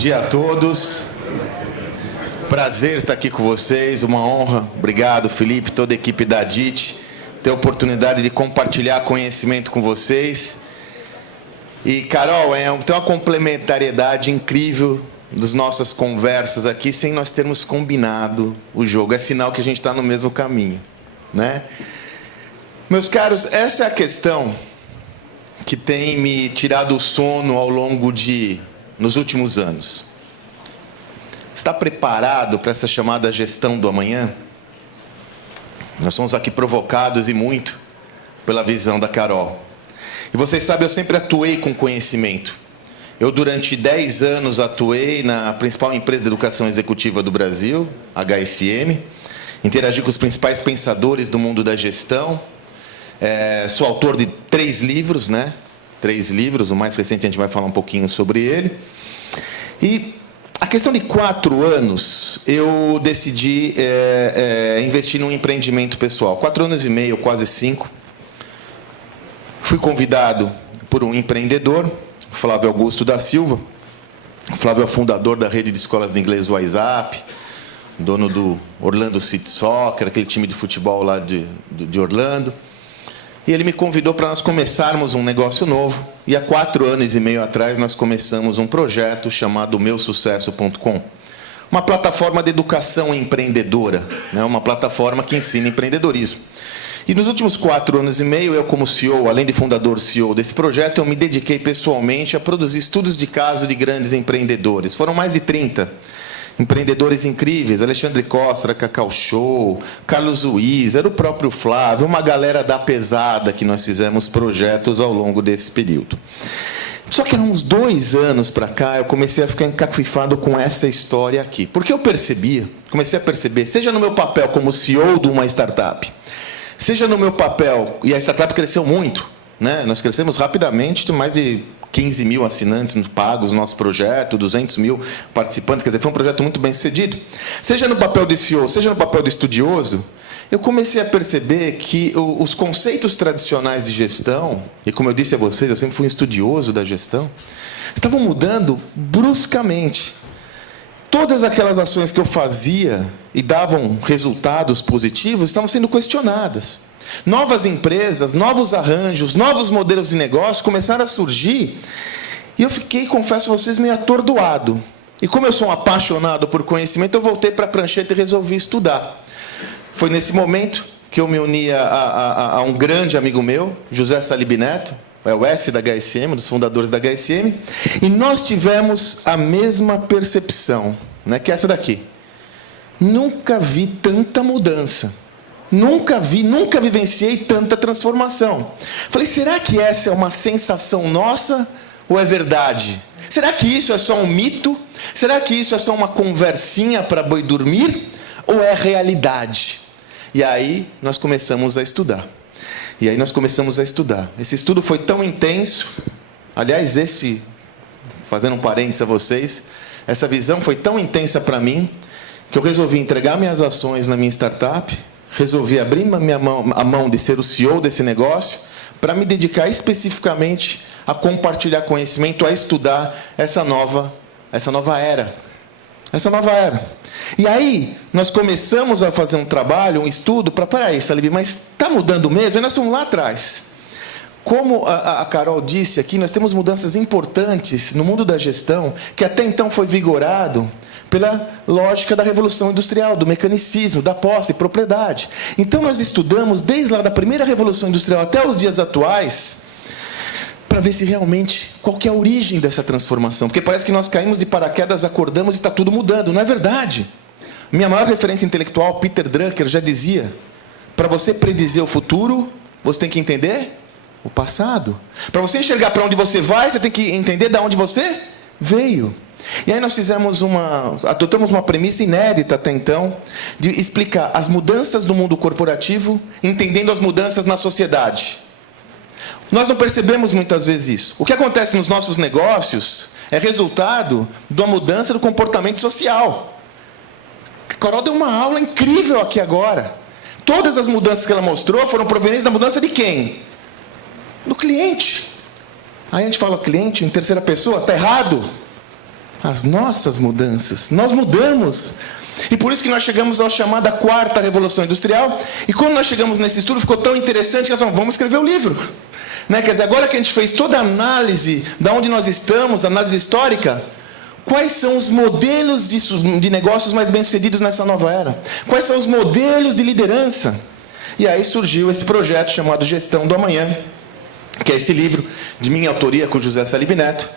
dia a todos. Prazer estar aqui com vocês, uma honra. Obrigado, Felipe, toda a equipe da DIT, ter a oportunidade de compartilhar conhecimento com vocês. E, Carol, tem uma complementariedade incrível das nossas conversas aqui, sem nós termos combinado o jogo. É sinal que a gente está no mesmo caminho, né? Meus caros, essa é a questão que tem me tirado o sono ao longo nos últimos anos. Está preparado para essa chamada gestão do amanhã? Nós somos aqui provocados e muito pela visão da Carol. E vocês sabem, eu sempre atuei com conhecimento. Eu, durante 10 anos, atuei na principal empresa de educação executiva do Brasil, HSM. Interagi com os principais pensadores do mundo da gestão. Sou autor de 3 livros, né? 3 livros, o mais recente a gente vai falar um pouquinho sobre ele. E a questão de 4 anos, eu decidi investir num empreendimento pessoal. 4 anos e meio, quase 5. Fui convidado por um empreendedor, Flávio Augusto da Silva. O Flávio é o fundador da rede de escolas de inglês WhatsApp, dono do Orlando City Soccer, aquele time de futebol lá de Orlando. E ele me convidou para nós começarmos um negócio novo. E há 4 anos e meio atrás nós começamos um projeto chamado meusucesso.com. Uma plataforma de educação empreendedora, né? Uma plataforma que ensina empreendedorismo. E nos últimos 4 anos e meio, eu como CEO, além de fundador CEO desse projeto, eu me dediquei pessoalmente a produzir estudos de caso de grandes empreendedores. Foram mais de 30 empreendedores incríveis, Alexandre Costa, Cacau Show, Carlos Luiz, era o próprio Flávio, uma galera da pesada que nós fizemos projetos ao longo desse período. Só que há uns 2 anos para cá, eu comecei a ficar encafifado com essa história aqui. Porque eu comecei a perceber, seja no meu papel como CEO de uma startup, seja no meu papel, e a startup cresceu muito, né? Nós crescemos rapidamente, mais de 15 mil assinantes pagos no nosso projeto, 200 mil participantes, quer dizer, foi um projeto muito bem sucedido. Seja no papel de CEO, seja no papel de estudioso, eu comecei a perceber que os conceitos tradicionais de gestão, e como eu disse a vocês, eu sempre fui um estudioso da gestão, estavam mudando bruscamente. Todas aquelas ações que eu fazia e davam resultados positivos estavam sendo questionadas. Novas empresas, novos arranjos, novos modelos de negócio começaram a surgir e eu fiquei, confesso a vocês, meio atordoado. E como eu sou um apaixonado por conhecimento, eu voltei para a prancheta e resolvi estudar. Foi nesse momento que eu me uni a um grande amigo meu, José Salib Neto, é o S da HSM, um dos fundadores da HSM, e nós tivemos a mesma percepção, né, que é essa daqui. Nunca vi tanta mudança. Nunca vivenciei tanta transformação. Falei, será que essa é uma sensação nossa ou é verdade? Será que isso é só um mito? Será que isso é só uma conversinha para boi dormir? Ou é realidade? E aí nós começamos a estudar. Esse estudo foi tão intenso. Aliás, fazendo um parênteses a vocês, essa visão foi tão intensa para mim, que eu resolvi entregar minhas ações na minha startup, resolvi abrir a mão de ser o CEO desse negócio, para me dedicar especificamente a compartilhar conhecimento, a estudar essa nova era. E aí, nós começamos a fazer um trabalho, um estudo, peraí, Salib, mas está mudando mesmo? E nós fomos lá atrás. Como a Carol disse aqui, nós temos mudanças importantes no mundo da gestão, que até então foi vigorado pela lógica da Revolução Industrial, do mecanicismo, da posse e propriedade. Então, nós estudamos, desde lá da primeira Revolução Industrial até os dias atuais, para ver se realmente, qual que é a origem dessa transformação. Porque parece que nós caímos de paraquedas, acordamos e está tudo mudando. Não é verdade. Minha maior referência intelectual, Peter Drucker, já dizia, para você predizer o futuro, você tem que entender o passado. Para você enxergar para onde você vai, você tem que entender de onde você veio. E aí nós adotamos uma premissa inédita até então, de explicar as mudanças do mundo corporativo, entendendo as mudanças na sociedade. Nós não percebemos muitas vezes isso. O que acontece nos nossos negócios é resultado de uma mudança do comportamento social. A Carol deu uma aula incrível aqui agora. Todas as mudanças que ela mostrou foram provenientes da mudança de quem? Do cliente. Aí a gente fala cliente em terceira pessoa, está errado. as nossas mudanças. Nós mudamos. E por isso que nós chegamos à chamada quarta revolução industrial. E quando nós chegamos nesse estudo, ficou tão interessante que nós falamos, vamos escrever o livro. Né? Quer dizer, agora que a gente fez toda a análise de onde nós estamos, análise histórica, quais são os modelos de negócios mais bem-sucedidos nessa nova era? Quais são os modelos de liderança? E aí surgiu esse projeto chamado Gestão do Amanhã, que é esse livro de minha autoria com José Salib Neto.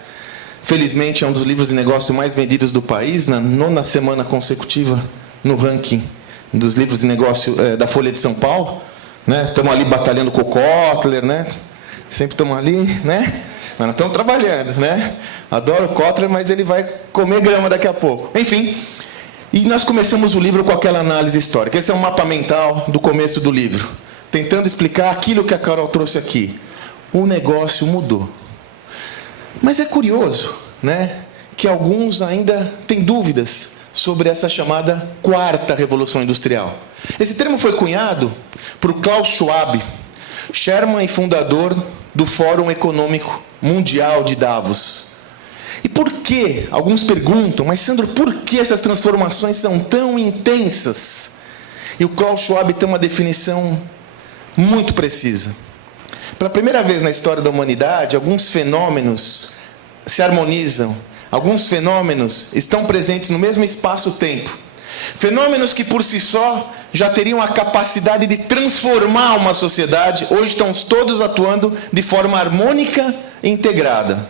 Felizmente é um dos livros de negócio mais vendidos do país, na 9ª semana consecutiva no ranking dos livros de negócio da Folha de São Paulo. Né? Estamos ali batalhando com o Kotler, né? Sempre estamos ali, né? Mas nós estamos trabalhando, né? Adoro o Kotler, mas ele vai comer grama daqui a pouco. Enfim, e nós começamos o livro com aquela análise histórica. Esse é um mapa mental do começo do livro, tentando explicar aquilo que a Carol trouxe aqui. O negócio mudou. Mas é curioso, né, que alguns ainda têm dúvidas sobre essa chamada quarta revolução industrial. Esse termo foi cunhado por Klaus Schwab, chairman e fundador do Fórum Econômico Mundial de Davos. E por que? Alguns perguntam, mas Sandro, por que essas transformações são tão intensas? E o Klaus Schwab tem uma definição muito precisa. Pela primeira vez na história da humanidade, alguns fenômenos se harmonizam, alguns fenômenos estão presentes no mesmo espaço-tempo. Fenômenos que, por si só, já teriam a capacidade de transformar uma sociedade, hoje estão todos atuando de forma harmônica e integrada.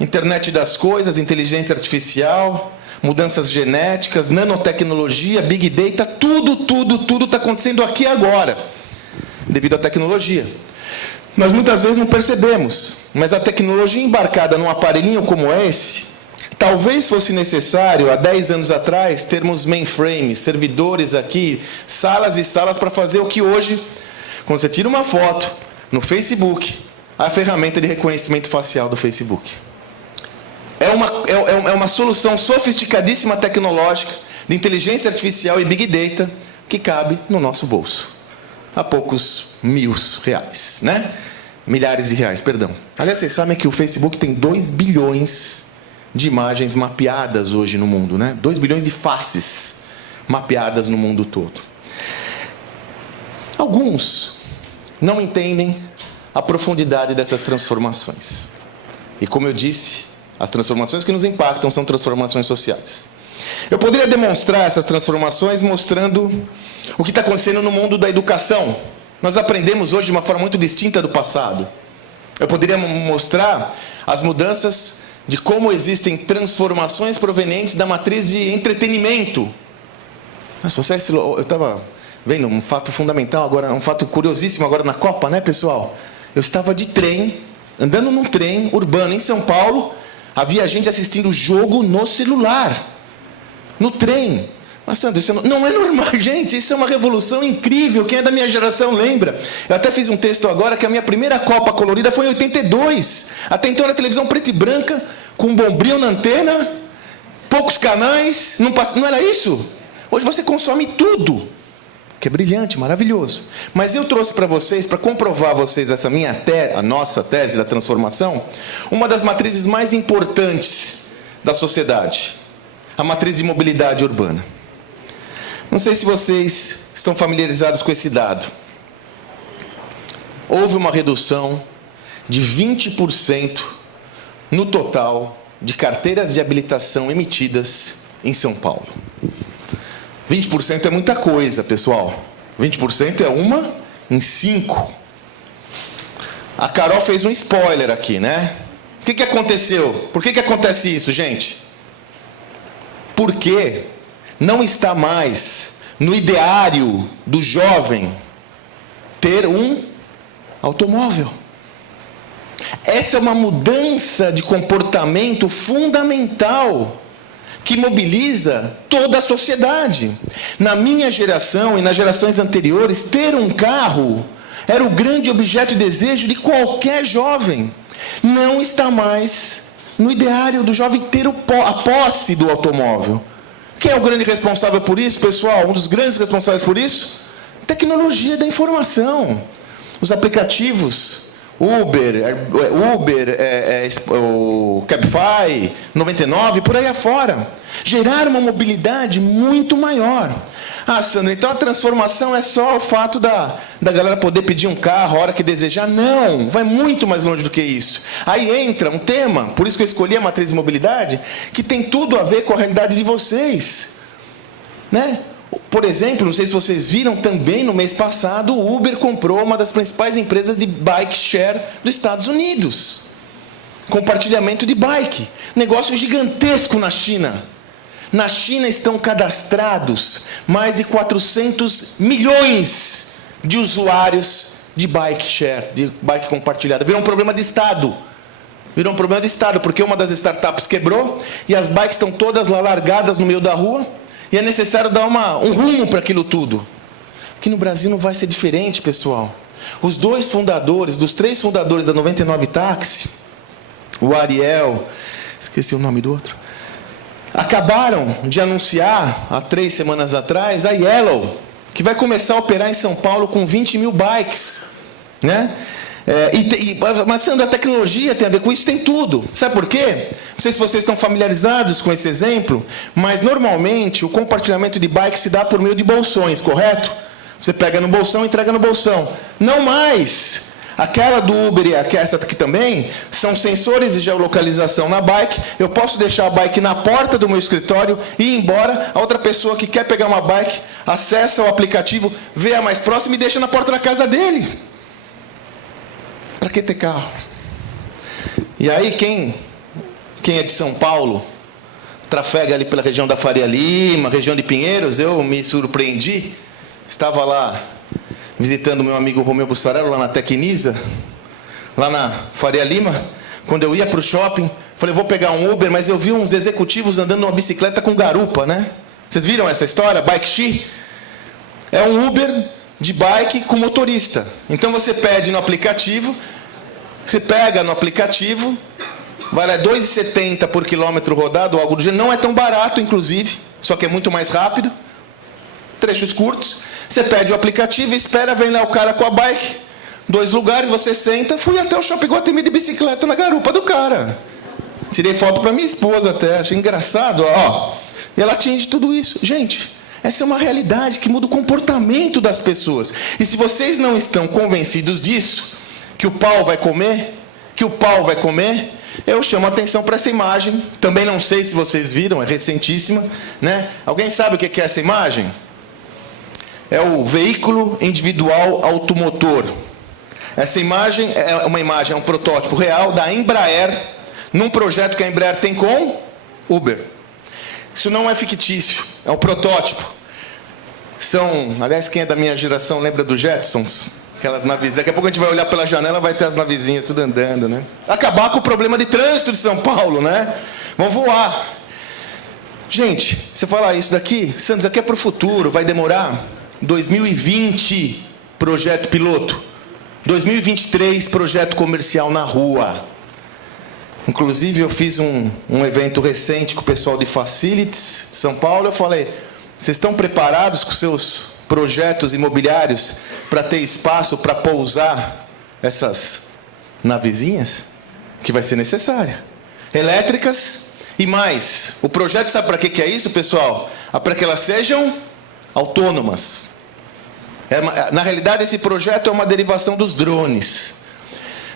Internet das coisas, inteligência artificial, mudanças genéticas, nanotecnologia, big data, tudo está acontecendo aqui e agora, devido à tecnologia. Nós muitas vezes não percebemos, mas a tecnologia embarcada num aparelhinho como esse, talvez fosse necessário, há 10 anos atrás, termos mainframes, servidores aqui, salas e salas para fazer o que hoje, quando você tira uma foto no Facebook, a ferramenta de reconhecimento facial do Facebook. É uma solução sofisticadíssima tecnológica, de inteligência artificial e big data, que cabe no nosso bolso. A poucos R$1.000, né? Milhares de reais, perdão. Aliás, vocês sabem que o Facebook tem 2 bilhões de imagens mapeadas hoje no mundo, né? 2 bilhões de faces mapeadas no mundo todo. Alguns não entendem a profundidade dessas transformações. E como eu disse, as transformações que nos impactam são transformações sociais. Eu poderia demonstrar essas transformações mostrando o que está acontecendo no mundo da educação. Nós aprendemos hoje de uma forma muito distinta do passado. Eu poderia mostrar as mudanças de como existem transformações provenientes da matriz de entretenimento. Mas eu estava vendo um fato fundamental agora, um fato curiosíssimo agora na Copa, né, pessoal? Eu estava de trem, andando num trem urbano em São Paulo, havia gente assistindo o jogo no celular, no trem. Mas, Sandro, isso não é normal, gente, isso é uma revolução incrível, quem é da minha geração lembra. Eu até fiz um texto agora que a minha primeira Copa colorida foi em 82. Até então era televisão preta e branca, com um bombril na antena, poucos canais, não era isso? Hoje você consome tudo, que é brilhante, maravilhoso. Mas eu trouxe para vocês, para comprovar a vocês a nossa tese da transformação, uma das matrizes mais importantes da sociedade, a matriz de mobilidade urbana. Não sei se vocês estão familiarizados com esse dado. Houve uma redução de 20% no total de carteiras de habilitação emitidas em São Paulo. 20% é muita coisa, pessoal. 20% é 1 em 5. A Carol fez um spoiler aqui, né? O que aconteceu? Por que acontece isso, gente? Porque não está mais no ideário do jovem ter um automóvel. Essa é uma mudança de comportamento fundamental que mobiliza toda a sociedade. Na minha geração e nas gerações anteriores, ter um carro era o grande objeto de desejo de qualquer jovem. Não está mais no ideário do jovem ter a posse do automóvel. Quem é o grande responsável por isso, pessoal? Um dos grandes responsáveis por isso? Tecnologia da informação. Os aplicativos, Uber, o Cabify, 99, por aí afora. Geraram uma mobilidade muito maior. Ah, Sandro, então a transformação é só o fato da galera poder pedir um carro a hora que desejar? Não, vai muito mais longe do que isso. Aí entra um tema, por isso que eu escolhi a matriz de mobilidade, que tem tudo a ver com a realidade de vocês. Né? Por exemplo, não sei se vocês viram, também no mês passado, o Uber comprou uma das principais empresas de bike share dos Estados Unidos. Compartilhamento de bike. Negócio gigantesco na China. Na China estão cadastrados mais de 400 milhões de usuários de bike share, de bike compartilhada. Virou um problema de Estado. Virou um problema de Estado, porque uma das startups quebrou e as bikes estão todas lá largadas no meio da rua e é necessário dar um rumo para aquilo tudo. Aqui no Brasil não vai ser diferente, pessoal. Os dois fundadores, dos 3 fundadores da 99 Táxi, o Ariel, esqueci o nome do outro, acabaram de anunciar, há 3 semanas atrás, a Yellow, que vai começar a operar em São Paulo com 20 mil bikes. Né? Mas, Sandro, a tecnologia tem a ver com isso? Tem tudo. Sabe por quê? Não sei se vocês estão familiarizados com esse exemplo, mas, normalmente, o compartilhamento de bikes se dá por meio de bolsões, correto? Você pega no bolsão e entrega no bolsão. Não mais. Aquela do Uber e essa aqui também são sensores de geolocalização na bike. Eu posso deixar a bike na porta do meu escritório e ir embora. A outra pessoa que quer pegar uma bike acessa o aplicativo, vê a mais próxima e deixa na porta da casa dele. Para que ter carro? E aí quem é de São Paulo, trafega ali pela região da Faria Lima, região de Pinheiros, eu me surpreendi. Estava lá visitando meu amigo Romeu Bussarello, lá na Tecnisa, lá na Faria Lima. Quando eu ia para o shopping, falei, vou pegar um Uber, mas eu vi uns executivos andando numa bicicleta com garupa, né? Vocês viram essa história? Bike Xi? É um Uber de bike com motorista. Então você pede no aplicativo, você pega no aplicativo, vai lá, é R$ 2,70 por quilômetro rodado, algo do gênero. Não é tão barato, inclusive, só que é muito mais rápido. Trechos curtos. Você pede o aplicativo e espera, vem lá o cara com a bike, 2 lugares, você senta. Fui até o Shopping Guatemi de bicicleta na garupa do cara. Tirei foto para minha esposa até, achei engraçado. Ó. E ela atinge tudo isso. Gente, essa é uma realidade que muda o comportamento das pessoas. E se vocês não estão convencidos disso, que o pau vai comer, eu chamo a atenção para essa imagem. Também não sei se vocês viram, é recentíssima. Né? Alguém sabe o que é essa imagem? É o veículo individual automotor. Essa imagem é um protótipo real da Embraer, num projeto que a Embraer tem com Uber. Isso não é fictício, é um protótipo. Aliás, quem é da minha geração lembra dos Jetsons? Aquelas navezinhas. Daqui a pouco a gente vai olhar pela janela, vai ter as navezinhas tudo andando, né? Acabar com o problema de trânsito de São Paulo, né? Vão voar. Gente, você falar isso daqui, Santos, aqui é para o futuro, vai demorar. 2020, projeto piloto. 2023, projeto comercial na rua. Inclusive, eu fiz um evento recente com o pessoal de Facilities de São Paulo. Eu falei, vocês estão preparados com seus projetos imobiliários para ter espaço para pousar essas navezinhas? Que vai ser necessária. Elétricas e mais. O projeto, sabe para que é isso, pessoal? Para que elas sejam autônomas. Na realidade, esse projeto é uma derivação dos drones.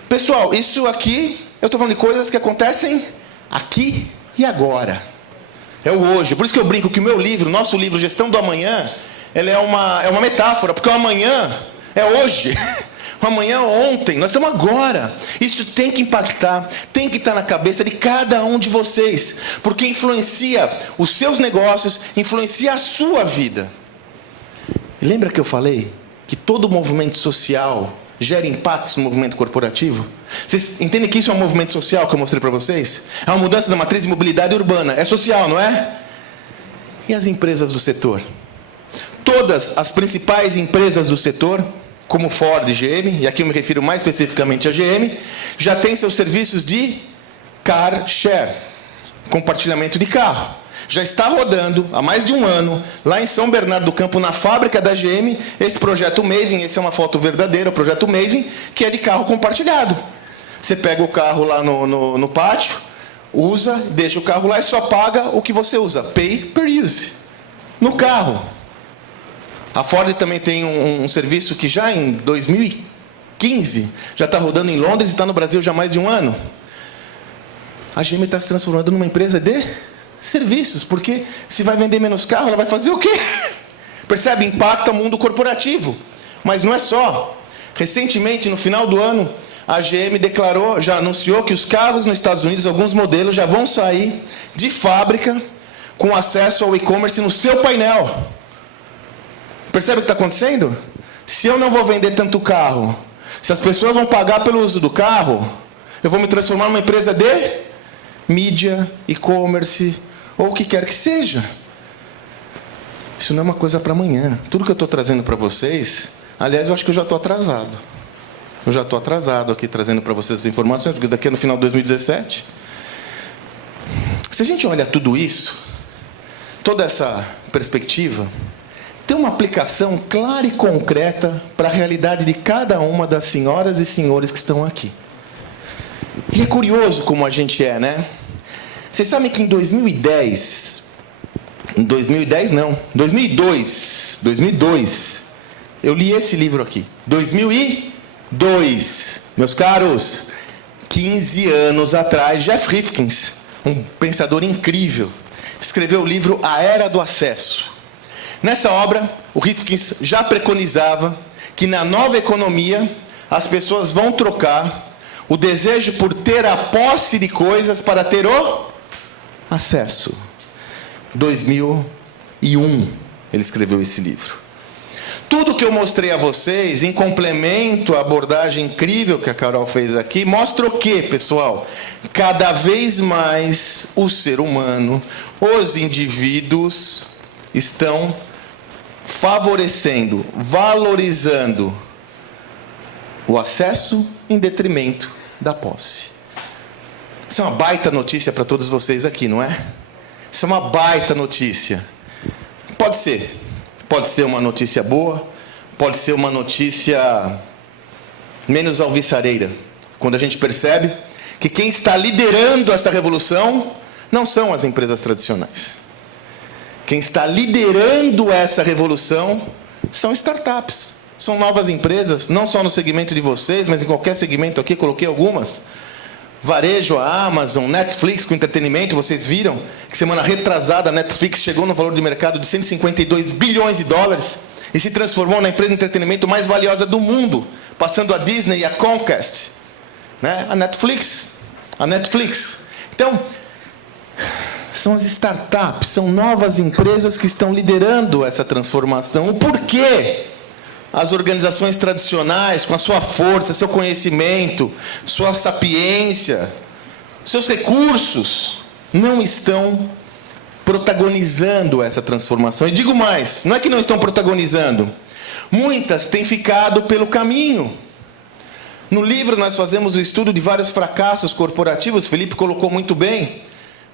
Pessoal, isso aqui, eu estou falando de coisas que acontecem aqui e agora. É o hoje. Por isso que eu brinco que o meu livro, nosso livro, Gestão do Amanhã, ele é uma metáfora, porque o amanhã é hoje. O amanhã é ontem, nós estamos agora. Isso tem que impactar, tem que estar na cabeça de cada um de vocês, porque influencia os seus negócios, influencia a sua vida. E lembra que eu falei que todo movimento social gera impactos no movimento corporativo? Vocês entendem que isso é um movimento social que eu mostrei para vocês? É uma mudança da matriz de mobilidade urbana. É social, não é? E as empresas do setor? Todas as principais empresas do setor, como Ford e GM, e aqui eu me refiro mais especificamente a GM, já têm seus serviços de car share, compartilhamento de carro. Já está rodando há mais de um ano, lá em São Bernardo do Campo, na fábrica da GM, esse projeto Maven, essa é uma foto verdadeira, o projeto Maven, que é de carro compartilhado. Você pega o carro lá no pátio, usa, deixa o carro lá e só paga o que você usa. Pay per use. No carro. A Ford também tem um serviço que já em 2015 já está rodando em Londres e está no Brasil já há mais de um ano. A GM está se transformando numa empresa de serviços, porque se vai vender menos carro, ela vai fazer o quê? Percebe? Impacta o mundo corporativo. Mas não é só. Recentemente, no final do ano, a GM declarou, já anunciou que os carros nos Estados Unidos, alguns modelos, já vão sair de fábrica com acesso ao e-commerce no seu painel. Percebe o que está acontecendo? Se eu não vou vender tanto carro, se as pessoas vão pagar pelo uso do carro, eu vou me transformar numa empresa de mídia, e-commerce, ou o que quer que seja. Isso não é uma coisa para amanhã. Tudo que eu estou trazendo para vocês, aliás, eu acho que eu já estou atrasado. Eu já estou atrasado aqui trazendo para vocês as informações, porque daqui é no final de 2017. Se a gente olha tudo isso, toda essa perspectiva, tem uma aplicação clara e concreta para a realidade de cada uma das senhoras e senhores que estão aqui. E é curioso como a gente é, né? Vocês sabem que em 2002, eu li esse livro aqui. 2002, meus caros, 15 anos atrás, Jeff Rifkin, um pensador incrível, escreveu o livro A Era do Acesso. Nessa obra, o Rifkin já preconizava que na nova economia as pessoas vão trocar o desejo por ter a posse de coisas para ter o acesso. 2001, ele escreveu esse livro. Tudo que eu mostrei a vocês, em complemento à abordagem incrível que a Carol fez aqui, mostra o quê, pessoal? Cada vez mais o ser humano, os indivíduos, estão favorecendo, valorizando o acesso em detrimento da posse. Isso é uma baita notícia para todos vocês aqui, não é? Isso é uma baita notícia. Pode ser uma notícia boa, pode ser uma notícia menos alvissareira, quando a gente percebe que quem está liderando essa revolução não são as empresas tradicionais. Quem está liderando essa revolução são startups, são novas empresas, não só no segmento de vocês, mas em qualquer segmento aqui, coloquei algumas. Varejo, a Amazon, Netflix com entretenimento, vocês viram que semana retrasada a Netflix chegou no valor de mercado de 152 bilhões de dólares e se transformou na empresa de entretenimento mais valiosa do mundo, passando a Disney e a Comcast, né? A Netflix. Então, são as startups, são novas empresas que estão liderando essa transformação. O porquê? As organizações tradicionais, com a sua força, seu conhecimento, sua sapiência, seus recursos, não estão protagonizando essa transformação. E digo mais, não é que não estão protagonizando, muitas têm ficado pelo caminho. No livro nós fazemos o estudo de vários fracassos corporativos, Felipe colocou muito bem.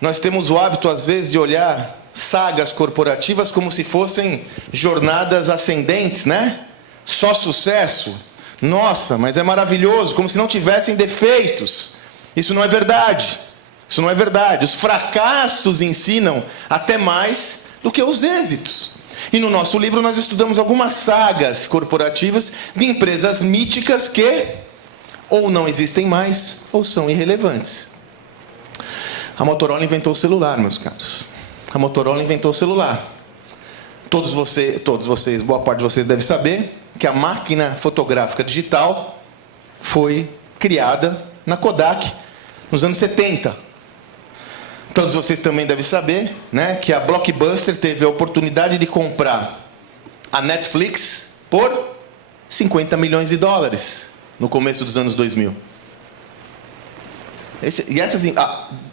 Nós temos o hábito, às vezes, de olhar sagas corporativas como se fossem jornadas ascendentes, né? Só sucesso? Nossa, mas é maravilhoso, como se não tivessem defeitos. Isso não é verdade. Isso não é verdade. Os fracassos ensinam até mais do que os êxitos. E no nosso livro nós estudamos algumas sagas corporativas de empresas míticas que ou não existem mais ou são irrelevantes. A Motorola inventou o celular, meus caros. A Motorola inventou o celular. Todos vocês, boa parte de vocês deve saber que a máquina fotográfica digital foi criada na Kodak nos anos 70. Todos vocês também devem saber, né, que a Blockbuster teve a oportunidade de comprar a Netflix por 50 milhões de dólares no começo dos anos 2000.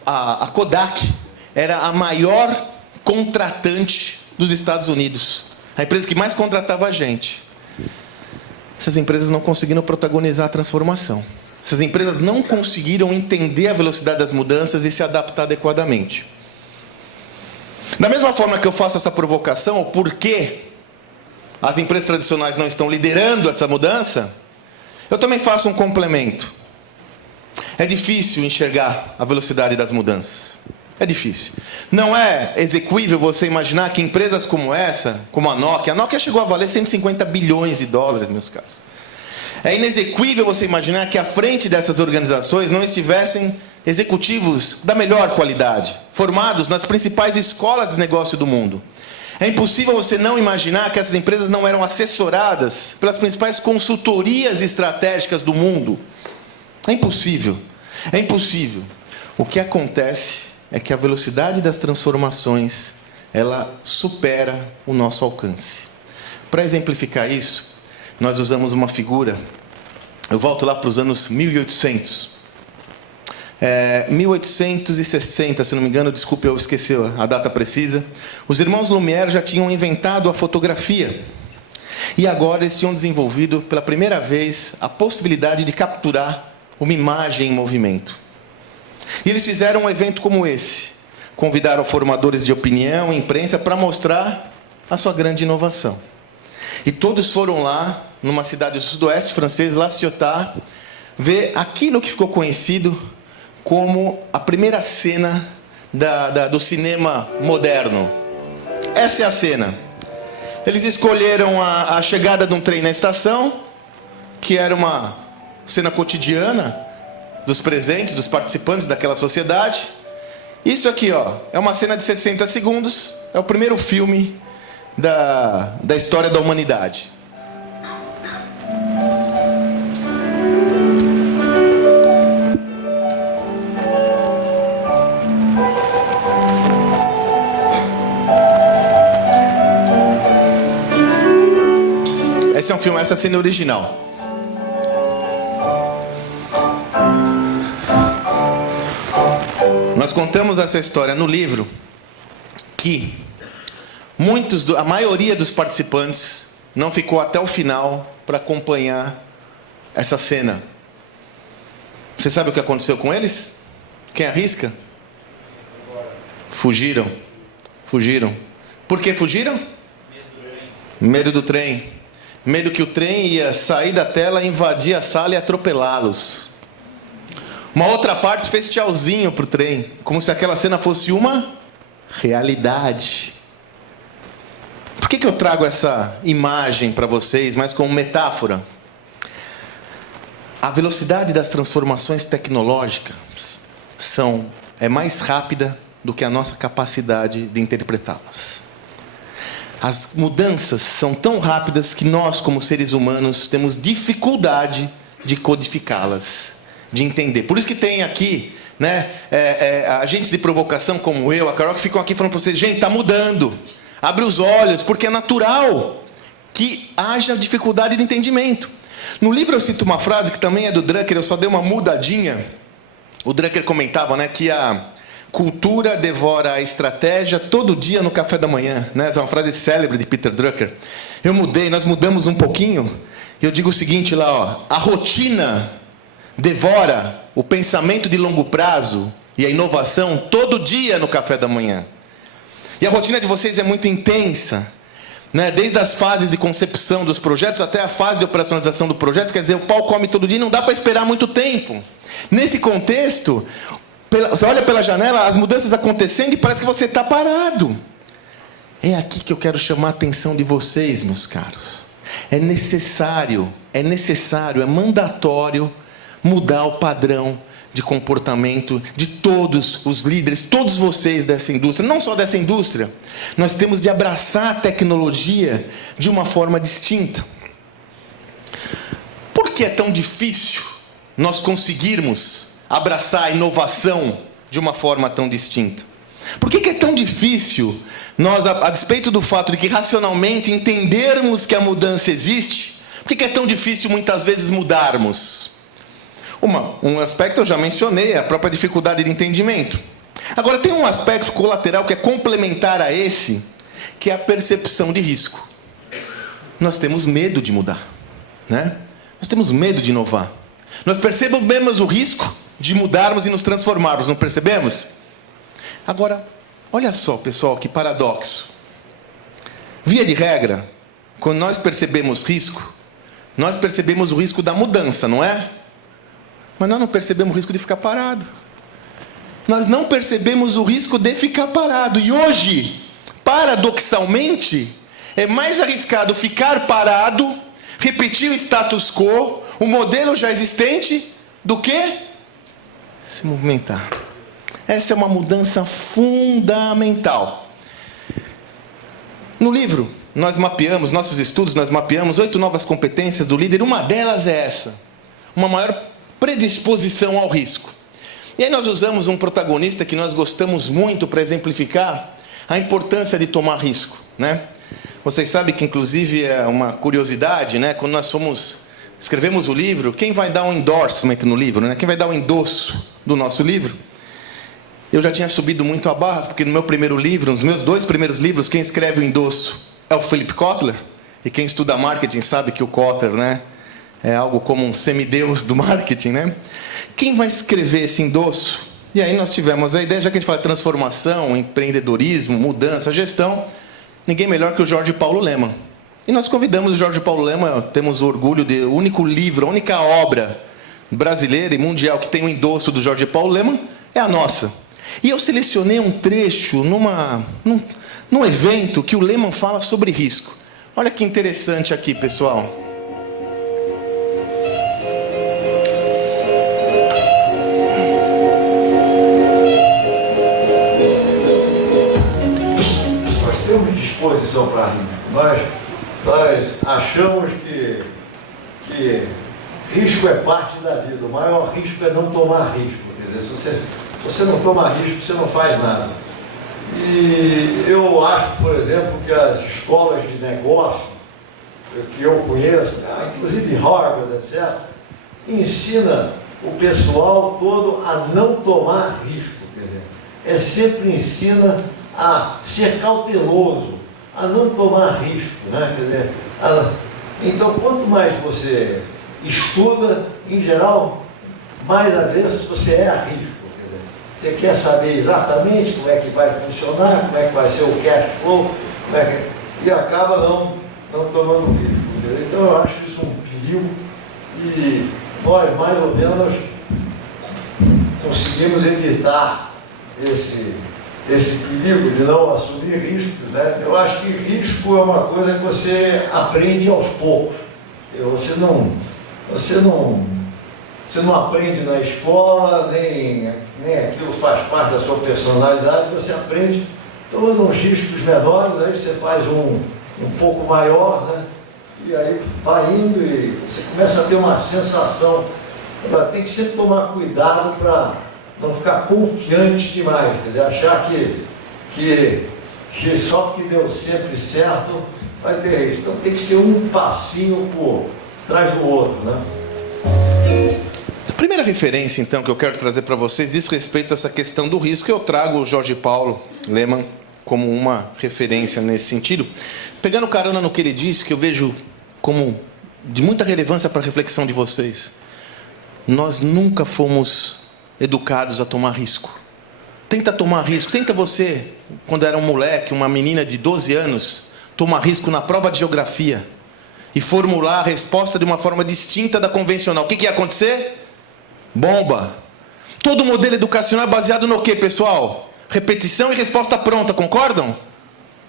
A Kodak era a maior contratante dos Estados Unidos. A empresa que mais contratava a gente. Essas empresas não conseguiram protagonizar a transformação. Essas empresas não conseguiram entender a velocidade das mudanças e se adaptar adequadamente. Da mesma forma que eu faço essa provocação, o porquê as empresas tradicionais não estão liderando essa mudança, eu também faço um complemento. É difícil enxergar a velocidade das mudanças. É difícil. Não é execuível você imaginar que empresas como essa, como a Nokia chegou a valer 150 bilhões de dólares, meus caros. É inexequível você imaginar que à frente dessas organizações não estivessem executivos da melhor qualidade, formados nas principais escolas de negócio do mundo. É impossível você não imaginar que essas empresas não eram assessoradas pelas principais consultorias estratégicas do mundo. É impossível. É impossível. O que acontece é que a velocidade das transformações, ela supera o nosso alcance. Para exemplificar isso, nós usamos uma figura, eu volto lá para os anos 1800. 1860, se não me engano, desculpe, eu esqueci a data precisa. Os irmãos Lumière já tinham inventado a fotografia. E agora eles tinham desenvolvido, pela primeira vez, a possibilidade de capturar uma imagem em movimento. E eles fizeram um evento como esse. Convidaram formadores de opinião, imprensa, para mostrar a sua grande inovação. E todos foram lá, numa cidade do sudoeste francês, La Ciotat, ver aquilo que ficou conhecido como a primeira cena do cinema moderno. Essa é a cena. Eles escolheram a chegada de um trem na estação, que era uma cena cotidiana dos presentes, dos participantes daquela sociedade. Isso aqui, ó, é uma cena de 60 segundos, é o primeiro filme da história da humanidade. Esse é um filme, essa cena é original. Nós contamos essa história no livro que a maioria dos participantes não ficou até o final para acompanhar essa cena. Você sabe o que aconteceu com eles? Quem arrisca? Fugiram. Fugiram. Por que fugiram? Medo do trem. Medo que o trem ia sair da tela, invadir a sala e atropelá-los. Uma outra parte fez tchauzinho para o trem, como se aquela cena fosse uma realidade. Por que eu trago essa imagem para vocês, mas como metáfora? A velocidade das transformações tecnológicas é mais rápida do que a nossa capacidade de interpretá-las. As mudanças são tão rápidas que nós, como seres humanos, temos dificuldade de codificá-las, de entender. Por isso que tem aqui, né, agentes de provocação como eu, a Carol, que ficam aqui falando para vocês, gente, está mudando. Abre os olhos, porque é natural que haja dificuldade de entendimento. No livro eu cito uma frase que também é do Drucker, eu só dei uma mudadinha. O Drucker comentava, né, que a cultura devora a estratégia todo dia no café da manhã. Né? Essa é uma frase célebre de Peter Drucker. Nós mudamos um pouquinho. E eu digo o seguinte lá, ó, a rotina devora o pensamento de longo prazo e a inovação todo dia no café da manhã. E a rotina de vocês é muito intensa. Né? Desde as fases de concepção dos projetos até a fase de operacionalização do projeto. Quer dizer, o pau come todo dia e não dá para esperar muito tempo. Nesse contexto, você olha pela janela, as mudanças acontecendo e parece que você está parado. É aqui que eu quero chamar a atenção de vocês, meus caros. É necessário, é mandatório mudar o padrão de comportamento de todos os líderes, todos vocês dessa indústria, não só dessa indústria. Nós temos de abraçar a tecnologia de uma forma distinta. Por que é tão difícil nós conseguirmos abraçar a inovação de uma forma tão distinta? Por que é tão difícil nós, a despeito do fato de que racionalmente entendermos que a mudança existe, por que é tão difícil muitas vezes mudarmos? Um aspecto eu já mencionei, a própria dificuldade de entendimento. Agora tem um aspecto colateral que é complementar a esse, que é a percepção de risco. Nós temos medo de mudar, né? Nós temos medo de inovar. Nós percebemos o risco de mudarmos e nos transformarmos, não percebemos? Agora, Olha só, pessoal, que paradoxo. Via de regra, quando nós percebemos risco, nós percebemos o risco da mudança, não é? Mas nós não percebemos o risco de ficar parado. Nós não percebemos o risco de ficar parado. E hoje, paradoxalmente, é mais arriscado ficar parado, repetir o status quo, o modelo já existente, do que se movimentar. Essa é uma mudança fundamental. No livro, nós mapeamos, nossos estudos, nós mapeamos 8 novas competências do líder. Uma delas é essa, uma maior predisposição ao risco. E aí nós usamos um protagonista que nós gostamos muito para exemplificar a importância de tomar risco, né? Vocês sabem que, inclusive, é uma curiosidade, né? Quando nós escrevemos o livro, quem vai dar um endorsement no livro, né? Quem vai dar o endosso do nosso livro? Eu já tinha subido muito a barra, porque no meu primeiro livro, nos meus 2 primeiros livros, quem escreve o endosso é o Philip Kotler. E quem estuda marketing sabe que o Kotler, né, é algo como um semideus do marketing, né? Quem vai escrever esse endosso? E aí nós tivemos a ideia, já que a gente fala de transformação, empreendedorismo, mudança, gestão, ninguém melhor que o Jorge Paulo Lemann. E nós convidamos o Jorge Paulo Lemann, temos o orgulho de o único livro, a única obra brasileira e mundial que tem o endosso do Jorge Paulo Lemann, é a nossa. E eu selecionei um trecho num evento que o Lemann fala sobre risco. Olha que interessante aqui, pessoal. Nós temos disposição para rir. Nós achamos que risco é parte da vida. O maior risco é não tomar risco. Quer dizer, se você não toma risco, você não faz nada. E eu acho, por exemplo, que as escolas de negócio, que eu conheço, inclusive Harvard, etc., ensina o pessoal todo a não tomar risco. Quer dizer, sempre ensina a ser cauteloso, a não tomar risco, né? Quer dizer, então, quanto mais você estuda, em geral, mais às vezes você erra risco. Você quer saber exatamente como é que vai funcionar, como é que vai ser o cash flow, e acaba não tomando risco. Entendeu? Então eu acho isso um perigo e nós mais ou menos conseguimos evitar esse perigo de não assumir riscos, né? Eu acho que risco é uma coisa que você aprende aos poucos. Você não aprende na escola, nem aquilo faz parte da sua personalidade, você aprende tomando uns riscos menores, aí você faz um pouco maior, né? E aí vai indo e você começa a ter uma sensação. Agora, tem que sempre tomar cuidado para não ficar confiante demais, quer dizer, achar que só porque deu sempre certo vai ter risco. Então tem que ser um passinho por trás do outro, né? A primeira referência, então, que eu quero trazer para vocês diz respeito a essa questão do risco. Eu trago o Jorge Paulo Lemann como uma referência nesse sentido, pegando carona no que ele disse, que eu vejo como de muita relevância para a reflexão de vocês. Nós nunca fomos educados a tomar risco. Tenta tomar risco. Tenta você, quando era um moleque, uma menina de 12 anos, tomar risco na prova de geografia e formular a resposta de uma forma distinta da convencional. O que ia acontecer? Bomba. Todo modelo educacional é baseado no quê, pessoal? Repetição e resposta pronta, concordam?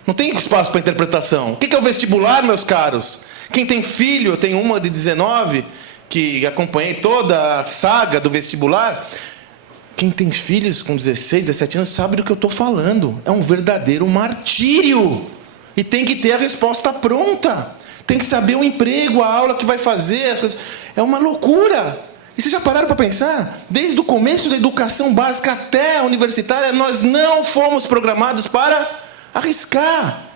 Não tem espaço para interpretação. O que é o vestibular, meus caros? Quem tem filho, eu tenho uma de 19, que acompanhei toda a saga do vestibular. Quem tem filhos com 16, 17 anos sabe do que eu estou falando. É um verdadeiro martírio. E tem que ter a resposta pronta. Tem que saber o emprego, a aula que vai fazer. É uma loucura. E vocês já pararam para pensar? Desde o começo da educação básica até a universitária, nós não fomos programados para arriscar.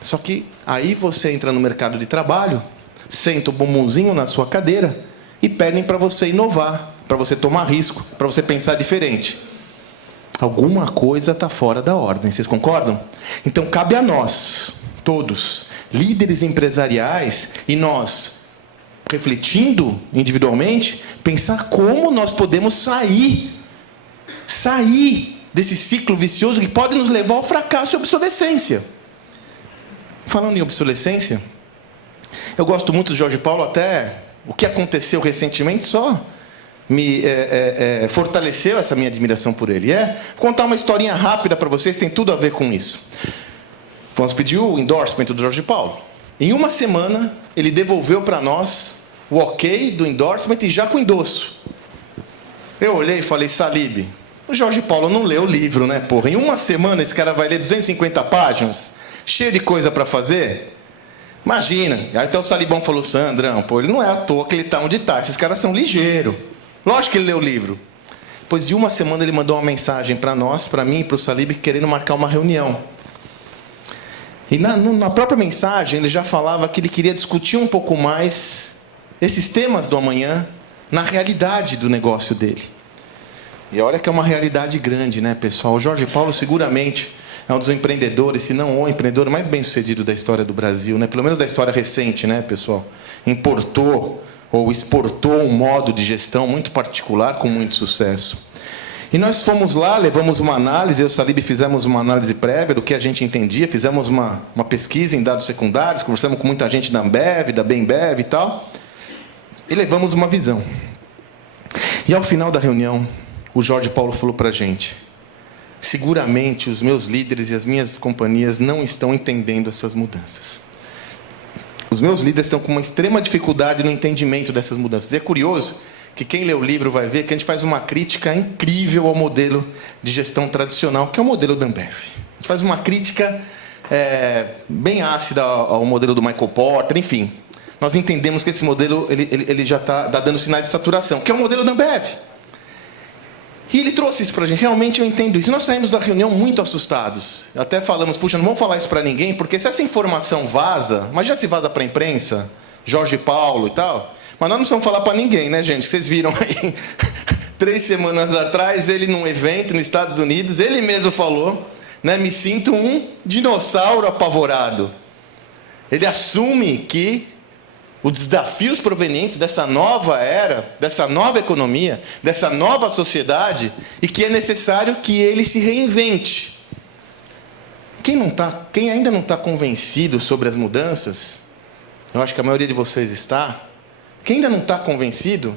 Só que aí você entra no mercado de trabalho, senta o bumbumzinho na sua cadeira e pedem para você inovar, para você tomar risco, para você pensar diferente. Alguma coisa está fora da ordem, vocês concordam? Então cabe a nós, todos, líderes empresariais, e nós, refletindo individualmente, pensar como nós podemos sair desse ciclo vicioso que pode nos levar ao fracasso e obsolescência. Falando em obsolescência, eu gosto muito do Jorge Paulo, até o que aconteceu recentemente só me fortaleceu essa minha admiração por ele. Vou contar uma historinha rápida para vocês, tem tudo a ver com isso. Vamos pedir o endorsement do Jorge Paulo. Em uma semana, ele devolveu para nós o ok do endorsement e já com endosso. Eu olhei e falei, Salib, o Jorge Paulo não leu o livro, né, porra? Em uma semana esse cara vai ler 250 páginas, cheio de coisa para fazer? Imagina. Aí até o Salibão falou, Sandrão, pô, ele não é à toa que ele está onde está, esses caras são ligeiros. Lógico que ele leu o livro. Depois de uma semana ele mandou uma mensagem para nós, para mim e para o Salib, querendo marcar uma reunião. E na própria mensagem ele já falava que ele queria discutir um pouco mais esses temas do amanhã na realidade do negócio dele. E olha que é uma realidade grande, né, pessoal? O Jorge Paulo seguramente é um dos empreendedores, se não o empreendedor mais bem-sucedido da história do Brasil, né? Pelo menos da história recente, né, pessoal? Importou ou exportou um modo de gestão muito particular, com muito sucesso. E nós fomos lá, levamos uma análise, eu e o Salib fizemos uma análise prévia do que a gente entendia, fizemos uma pesquisa em dados secundários, conversamos com muita gente da Ambev, da Bembev e tal, e levamos uma visão. E ao final da reunião, o Jorge Paulo falou para a gente, seguramente os meus líderes e as minhas companhias não estão entendendo essas mudanças. Os meus líderes estão com uma extrema dificuldade no entendimento dessas mudanças. E é curioso que quem lê o livro vai ver que a gente faz uma crítica incrível ao modelo de gestão tradicional, que é o modelo da Ambev. A gente faz uma crítica bem ácida ao modelo do Michael Porter, enfim. Nós entendemos que esse modelo ele já está dando sinais de saturação, que é o modelo da Ambev. E ele trouxe isso para a gente, realmente eu entendo isso. E nós saímos da reunião muito assustados. Até falamos, puxa, não vamos falar isso para ninguém, porque se essa informação vaza, imagina se vaza para a imprensa, Jorge Paulo e tal, mas nós não precisamos falar para ninguém, né, gente? Vocês viram aí, 3 semanas atrás, ele num evento nos Estados Unidos, ele mesmo falou, né, me sinto um dinossauro apavorado. Ele assume que os desafios provenientes dessa nova era, dessa nova economia, dessa nova sociedade, e que é necessário que ele se reinvente. Quem ainda não está convencido sobre as mudanças, eu acho que a maioria de vocês está, quem ainda não está convencido,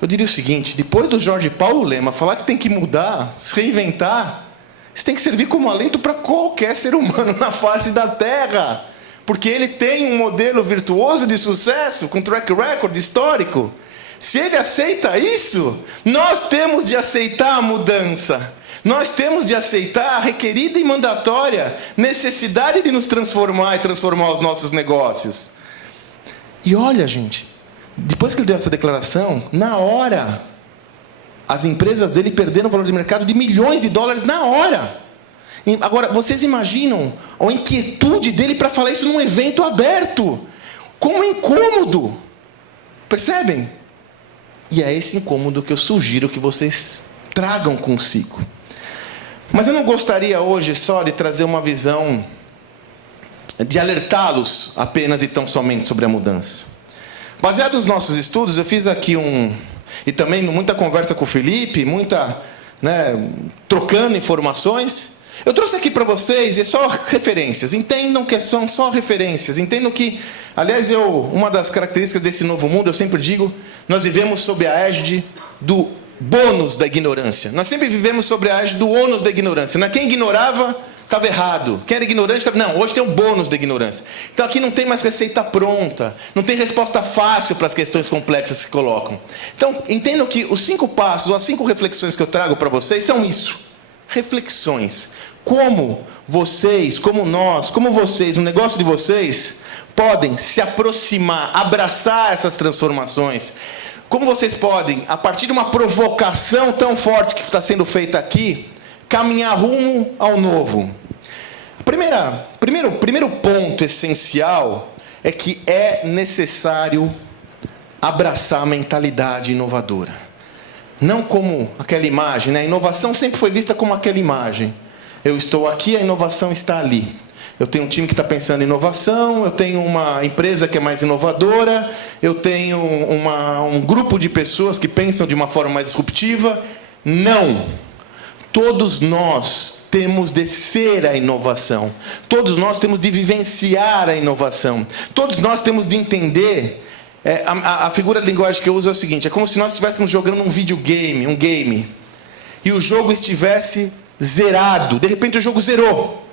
eu diria o seguinte, depois do Jorge Paulo Lema falar que tem que mudar, se reinventar, isso tem que servir como alento para qualquer ser humano na face da Terra. Porque ele tem um modelo virtuoso de sucesso, com track record histórico. Se ele aceita isso, nós temos de aceitar a mudança. Nós temos de aceitar a requerida e mandatória necessidade de nos transformar e transformar os nossos negócios. E olha, gente, depois que ele deu essa declaração, na hora, as empresas dele perderam o valor de mercado de milhões de dólares na hora. Agora, vocês imaginam a inquietude dele para falar isso num evento aberto? Como incômodo! Percebem? E é esse incômodo que eu sugiro que vocês tragam consigo. Mas eu não gostaria hoje só de trazer uma visão, de alertá-los apenas e tão somente sobre a mudança. Baseado nos nossos estudos, eu fiz aqui e também muita conversa com o Felipe, trocando informações. Eu trouxe aqui para vocês, é só referências, entendam que são só referências, entendam que, aliás, uma das características desse novo mundo, eu sempre digo, nós vivemos sob a égide do bônus da ignorância. Nós sempre vivemos sob a égide do ônus da ignorância. Não é? Quem ignorava estava errado, quem era ignorante estava... Não, hoje tem o bônus da ignorância. Então aqui não tem mais receita pronta, não tem resposta fácil para as questões complexas que se colocam. Então, entendam que os 5 passos, ou as 5 reflexões que eu trago para vocês são isso. Reflexões. Como vocês, como nós, como vocês, o negócio de vocês, podem se aproximar, abraçar essas transformações. Como vocês podem, a partir de uma provocação tão forte que está sendo feita aqui, caminhar rumo ao novo. Primeiro ponto essencial é que é necessário abraçar a mentalidade inovadora. Não como aquela imagem, né? A inovação sempre foi vista como aquela imagem. Eu estou aqui, a inovação está ali. Eu tenho um time que está pensando em inovação, eu tenho uma empresa que é mais inovadora, eu tenho um grupo de pessoas que pensam de uma forma mais disruptiva. Não! Todos nós temos de ser a inovação. Todos nós temos de vivenciar a inovação. Todos nós temos de entender. A figura de linguagem que eu uso é o seguinte: é como se nós estivéssemos jogando um videogame, um game, e o jogo estivesse zerado. De repente o jogo zerou.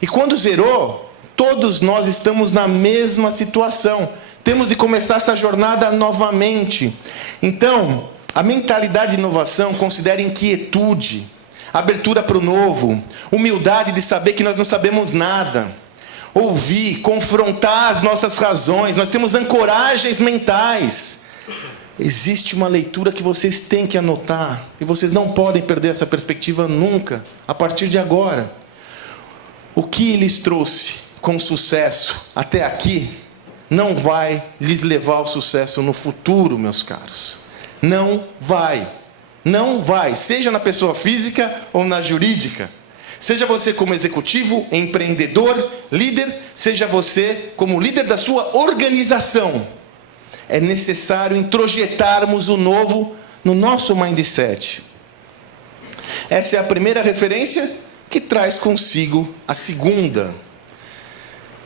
E quando zerou, todos nós estamos na mesma situação. Temos de começar essa jornada novamente. Então, a mentalidade de inovação considera inquietude, abertura para o novo, humildade de saber que nós não sabemos nada, ouvir, confrontar as nossas razões. Nós temos ancoragens mentais. Existe uma leitura que vocês têm que anotar, e vocês não podem perder essa perspectiva nunca, a partir de agora. O que lhes trouxe com sucesso até aqui não vai lhes levar ao sucesso no futuro, meus caros. Não vai. Não vai. Seja na pessoa física ou na jurídica. Seja você como executivo, empreendedor, líder, seja você como líder da sua organização. É necessário introjetarmos o novo no nosso mindset. Essa é a primeira referência que traz consigo a segunda.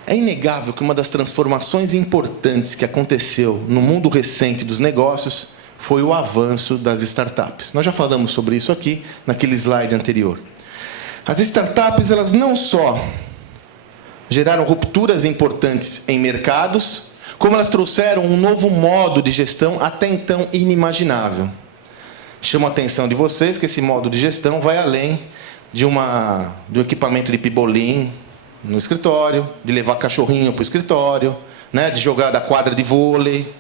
É inegável que uma das transformações importantes que aconteceu no mundo recente dos negócios foi o avanço das startups. Nós já falamos sobre isso aqui, naquele slide anterior. As startups, elas não só geraram rupturas importantes em mercados, como elas trouxeram um novo modo de gestão até então inimaginável. Chamo a atenção de vocês que esse modo de gestão vai além de um equipamento de pibolim no escritório, de levar cachorrinho para o escritório, né, de jogar da quadra de vôlei,